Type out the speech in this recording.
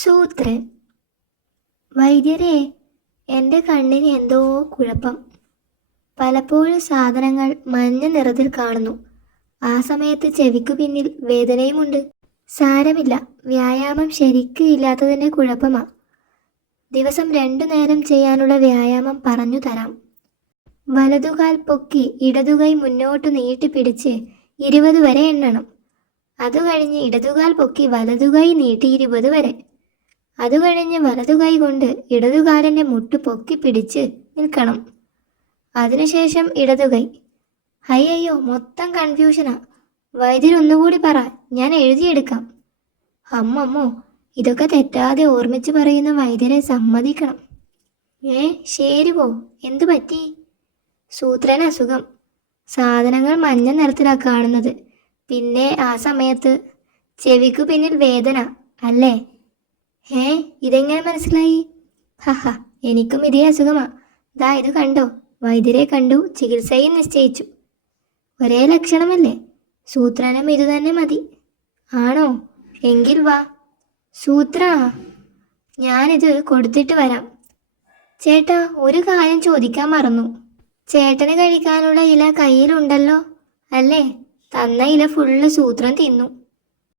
സൂത്രൻ. വൈദ്യരെ, എൻ്റെ കണ്ണിന് എന്തോ കുഴപ്പം. പലപ്പോഴും സാധനങ്ങൾ മഞ്ഞ നിറത്തിൽ കാണുന്നു. ആ സമയത്ത് ചെവിക്കു പിന്നിൽ വേദനയുമുണ്ട്. സാരമില്ല, വ്യായാമം ശരിക്ക് ഇല്ലാത്തതിൻ്റെ കുഴപ്പമാ. ദിവസം 2 നേരം ചെയ്യാനുള്ള വ്യായാമം പറഞ്ഞു തരാം. വലതുകാൽ പൊക്കി ഇടതുകൈ മുന്നോട്ട് നീട്ടിപ്പിടിച്ച് 20 വരെ എണ്ണണം. അതുകഴിഞ്ഞ് ഇടതുകാൽ പൊക്കി വലതുകൈ നീട്ടി 20 വരെ. അതുകഴിഞ്ഞ് വലതുകൈ കൊണ്ട് ഇടതുകാലിൻ്റെ മുട്ട് പൊക്കി പിടിച്ച് നിൽക്കണം. അതിനുശേഷം ഇടതുകൈ. അയ്യോ, മൊത്തം കൺഫ്യൂഷനാ. വൈദ്യരൊന്നുകൂടി പറ, ഞാൻ എഴുതിയെടുക്കാം. അമ്മമ്മോ, ഇതൊക്കെ തെറ്റാതെ ഓർമ്മിച്ച് പറയുന്ന വൈദ്യരെ സമ്മതിക്കണം. ശരി പോ. എന്തു പറ്റി? സൂത്രന് അസുഖം. സാധനങ്ങൾ മഞ്ഞ നിറത്തിലാണ് കാണുന്നത്. പിന്നെ ആ സമയത്ത് ചെവിക്കു പിന്നിൽ വേദന അല്ലേ? ഇതെങ്ങനെ മനസ്സിലായി? ഹഹ, എനിക്കും ഇതേ അസുഖമാ. ദാ ഇത് കണ്ടോ, വൈദ്യരെ കണ്ടു, ചികിത്സയും നിശ്ചയിച്ചു. ഒരേ ലക്ഷണമല്ലേ? സൂത്രനും ഇത് തന്നെ മതി. ആണോ? എങ്കിൽ വാ. സൂത്ര, ഞാനിത് കൊടുത്തിട്ട് വരാം. ചേട്ടാ, ഒരു കാര്യം ചോദിക്കാൻ മറന്നു. ചേട്ടന് കഴിക്കാനുള്ള ഇല കയ്യിലുണ്ടല്ലോ അല്ലേ? തന്ന ഇല ഫുള്ള് സൂത്രൻ തിന്നു.